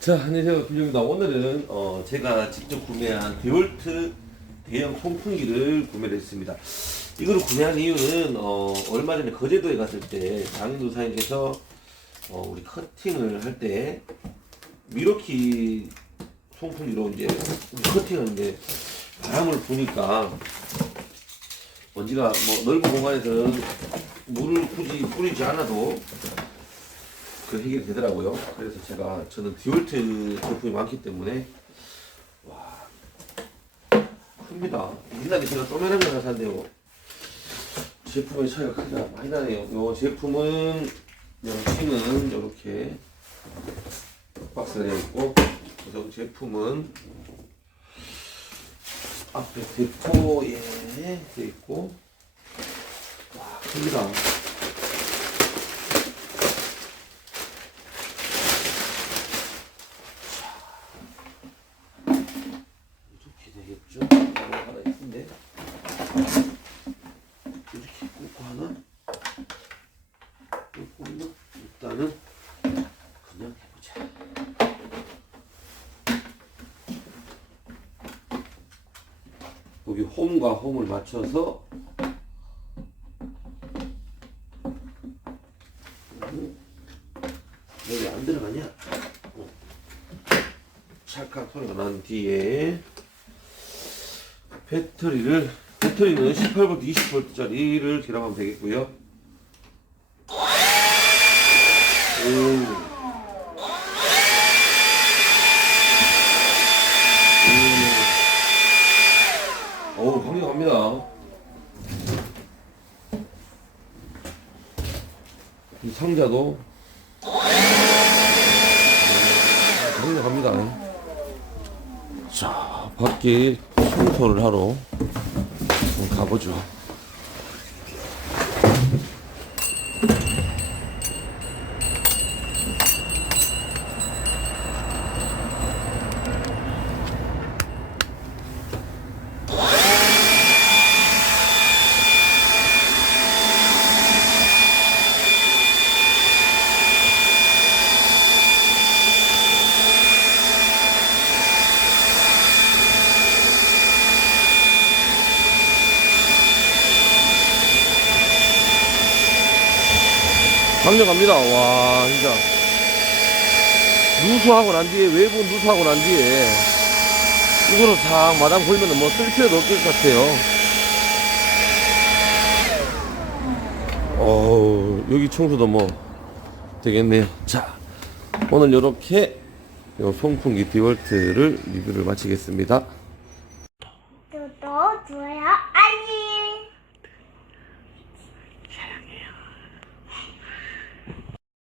자, 안녕하세요. 김정입니다. 오늘은 어, 제가 직접 구매한 데월트 대형 송풍기를 구매를 했습니다. 이거를 구매한 이유는 어, 얼마 전에 거제도에 갔을 때 장인도 사장님께서 어, 우리 커팅을 할 때 미로키 송풍기로 이제 커팅을 이제 바람을 부니까 먼지가 뭐 넓은 공간에서는 물을 굳이 뿌리지 않아도 그 해결이 되더라고요. 그래서 제가 저는 디올트 제품이 많기 때문에 와 큽니다. 옛날에 제가 쪼매난 걸 샀는데요. 제품의 차이가 크다 많이 나네요. 요 제품은 영심은 이렇게 박스가 되어 있고 구성 제품은 앞에 대포에 되어 있고 와 큽니다. 이렇게 되겠죠? 이거 하나 있는데 이렇게 꽂고 하나 꽂고 하나 일단은 그냥 해보자 여기 홈과 홈을 맞춰서 음, 여기 안 들어가냐? 어. 찰칵 소리가 난 뒤에 배터리를 배터리는 18V, 20V짜리를 기록하면 되겠고요. 오. 오. 오, 강력합니다. 이 상자도 강력합니다. 자, 밖에 청소를 하러 가보죠. 강력합니다. 와, 진짜. 누수하고 난 뒤에, 외부 누수하고 난 뒤에, 이거로 싹 마당 걸면은 뭐 쓸 필요도 없을 것 같아요. 어 여기 청소도 뭐 되겠네요. 자, 오늘 이렇게 요 송풍기 디월트를 리뷰를 마치겠습니다.